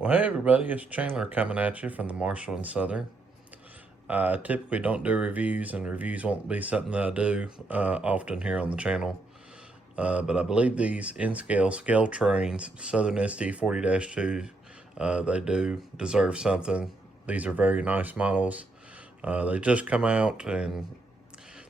Well, hey everybody, it's Chandler coming at you from the Marshall and Southern. I typically don't do reviews, and reviews won't be something that I do often here on the channel. But I believe these in-scale Scaletrains Southern SD40-2, they do deserve something. These are very nice models. They just come out, and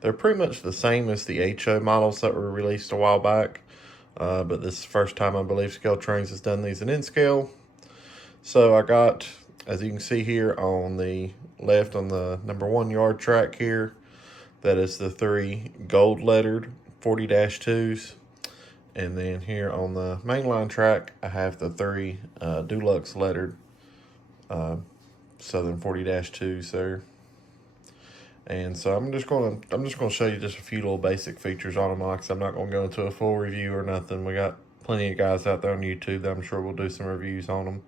they're pretty much the same as the HO models that were released a while back. But this is the first time I believe Scaletrains has done these in scale. So I got, as you can see here on the left on the number 1 yard track here, that is the 3 gold lettered 40-2s. And then here on the mainline track, I have the 3 Duux lettered Southern 40-2s there. And so I'm just gonna show you just a few little basic features on them. Like I'm not gonna go into a full review or nothing. We got plenty of guys out there on YouTube that I'm sure will do some reviews on them.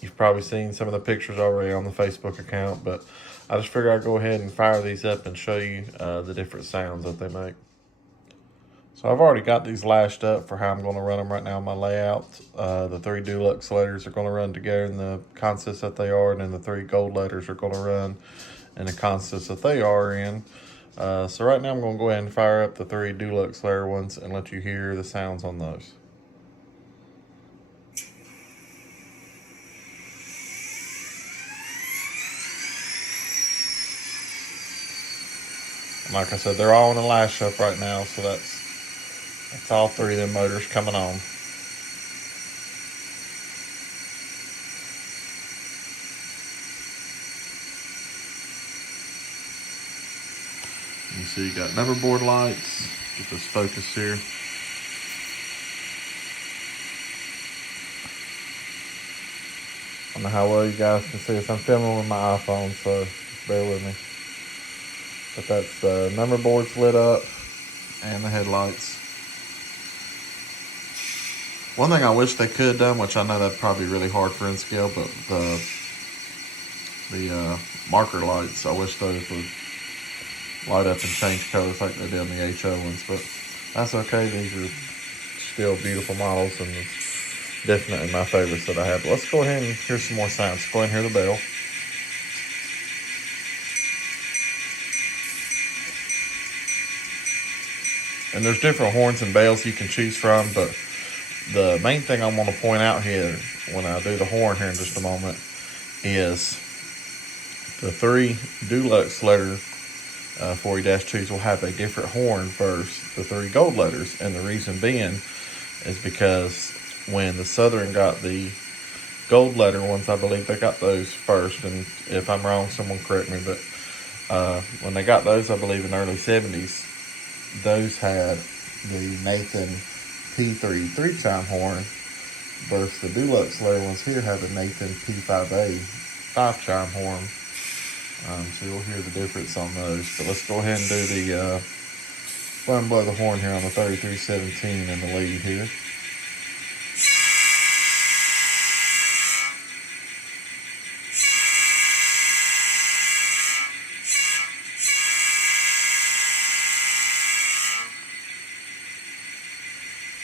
You've probably seen some of the pictures already on the Facebook account, but I just figured I'd go ahead and fire these up and show you the different sounds that they make. So I've already got these lashed up for how I'm going to run them right now in my layout. The 3 Duux letters are going to run together in the consists that they are, and then the 3 gold letters are going to run in the consists that they are in. So right now I'm going to go ahead and fire up the 3 Duux letter ones and let you hear the sounds on those. Like I said, they're all in a lash up right now, so that's all 3 of them motors coming on. You see you got number board lights. Get this focus here. I don't know how well you guys can see this. I'm filming with my iPhone, so bear with me. But that's the number boards lit up and the headlights. One thing I wish they could have done, which I know that's probably really hard for in-scale, but the marker lights, I wish those would light up and change colors like they did on the HO ones, but that's okay. These are still beautiful models, and it's definitely my favorites that I have. But let's go ahead and hear some more sounds. Go ahead and hear the bell. And there's different horns and bells you can choose from, but the main thing I want to point out here when I do the horn here in just a moment is the 3 Duux letter 40-2s will have a different horn versus the 3 gold letters. And the reason being is because when the Southern got the gold letter ones, I believe they got those first, and if I'm wrong, someone correct me, but when they got those, I believe in the early 70s, those had the Nathan P3 3-chime horn versus the Duux letter ones here have the Nathan P5A 5-chime horn. So you'll hear the difference on those. But let's go ahead and do the blow the horn here on the 3317 in the lead here.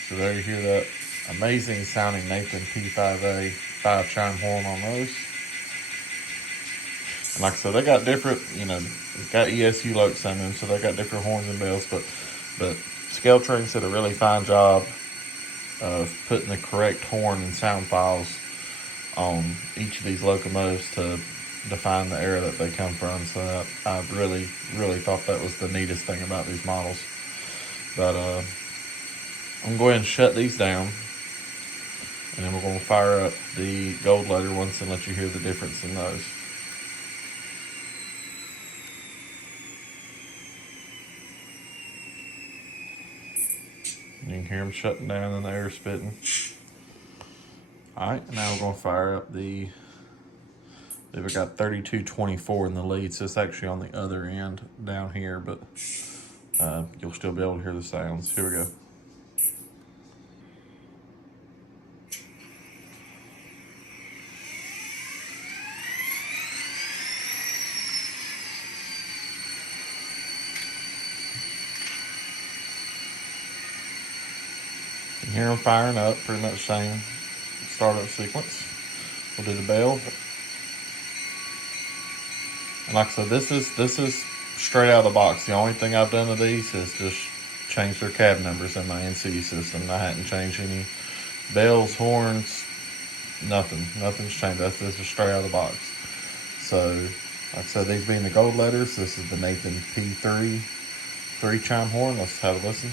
So there you hear that amazing sounding Nathan P5A 5-chime horn on those. And like I said, they got different, got ESU locks on them, so they got different horns and bells, but Scaletrains did a really fine job of putting the correct horn and sound files on each of these locomotives to define the era that they come from. So I really, really thought that was the neatest thing about these models. But I'm going to go ahead and shut these down, and then we're going to fire up the gold letter ones and let you hear the difference in those. You can hear them shutting down and the air spitting. Alright, now we're going to fire up we've got 3224 in the lead, so it's actually on the other end down here, but you'll still be able to hear the sounds. Here we go. You hear them firing up, pretty much same startup sequence. We'll do the bell. And like I said, this is straight out of the box. The only thing I've done to these is just change their cab numbers in my NC system. I hadn't changed any bells, horns, nothing. Nothing's changed. This is straight out of the box. So, like I said, these being the gold letters, this is the Nathan P3 3-chime horn. Let's have a listen.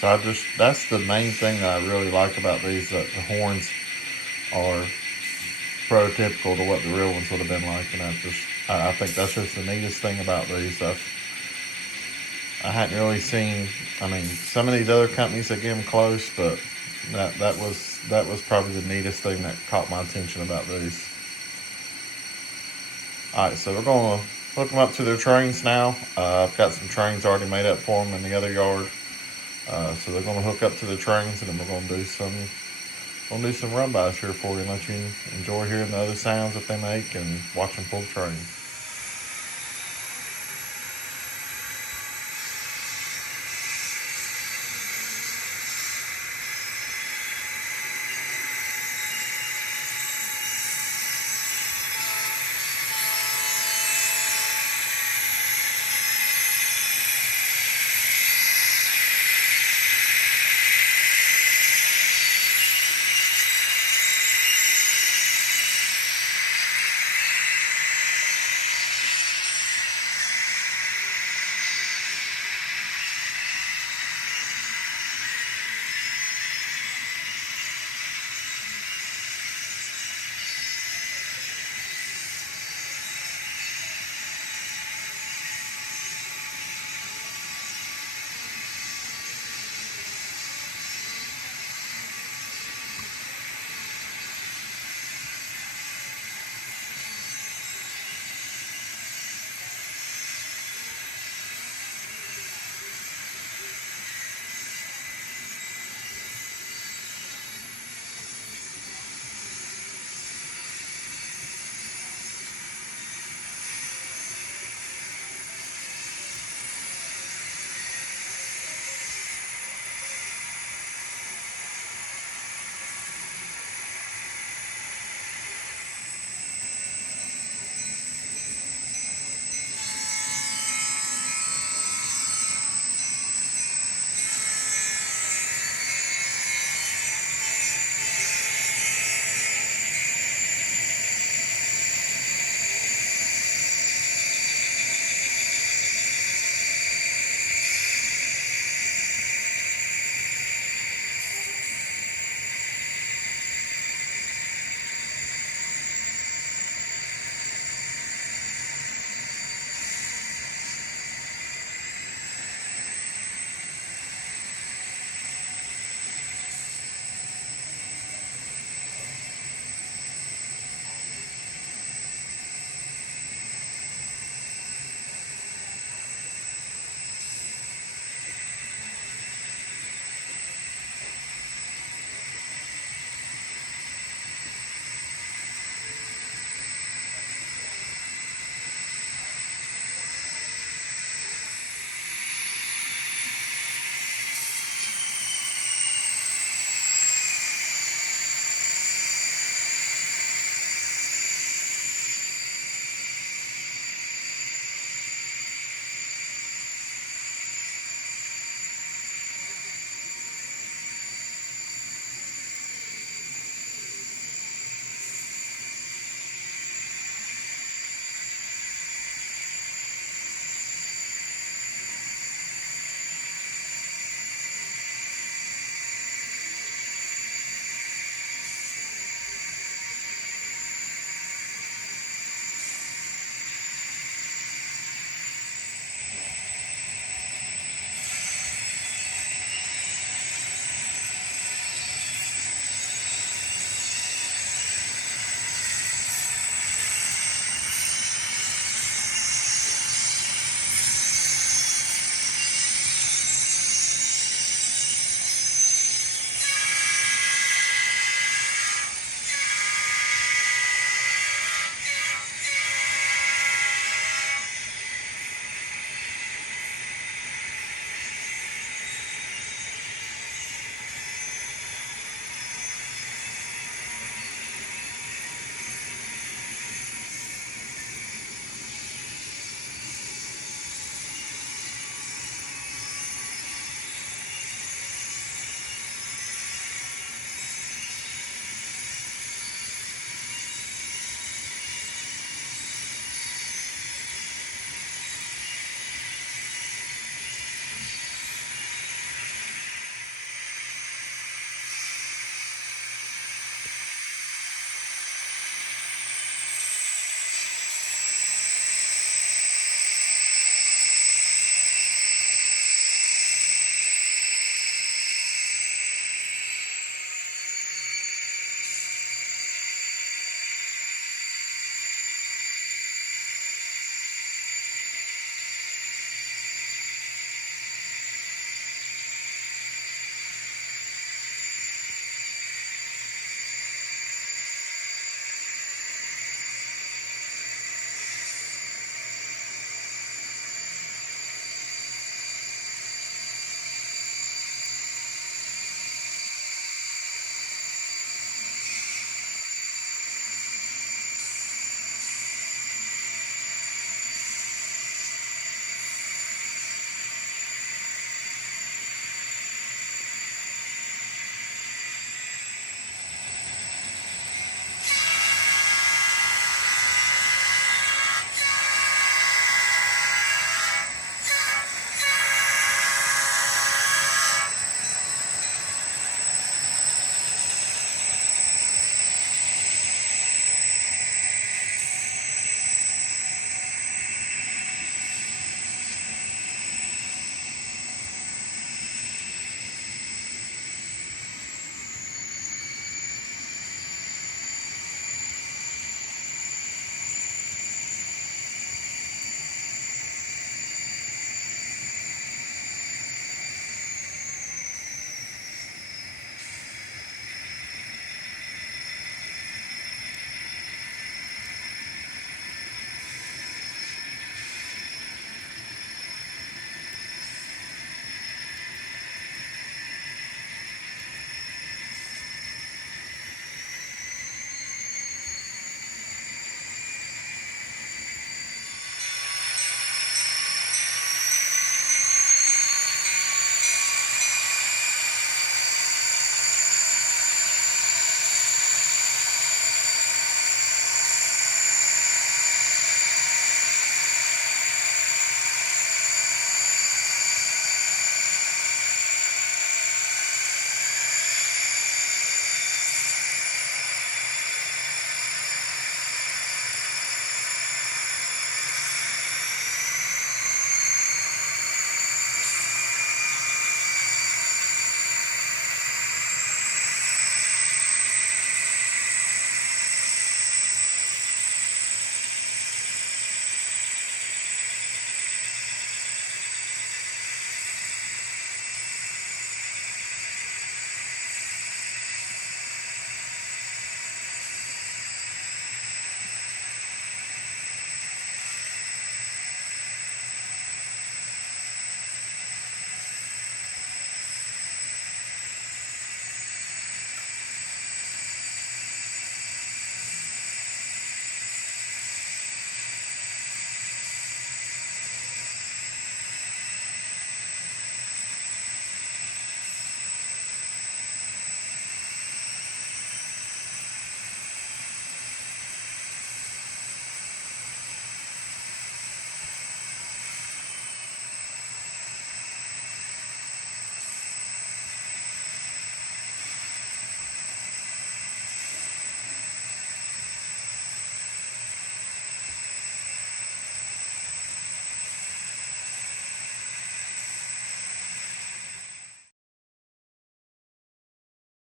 So that's the main thing that I really like about these, that the horns are prototypical to what the real ones would have been like. And I think that's just the neatest thing about these. I hadn't really seen, I mean, some of these other companies that get them close, but that was probably the neatest thing that caught my attention about these. Alright, so we're going to hook them up to their trains now. I've got some trains already made up for them in the other yard. So they're going to hook up to the trains, and then we're going to do some run-bys here for you and let you enjoy hearing the other sounds that they make and watch them pull the trains.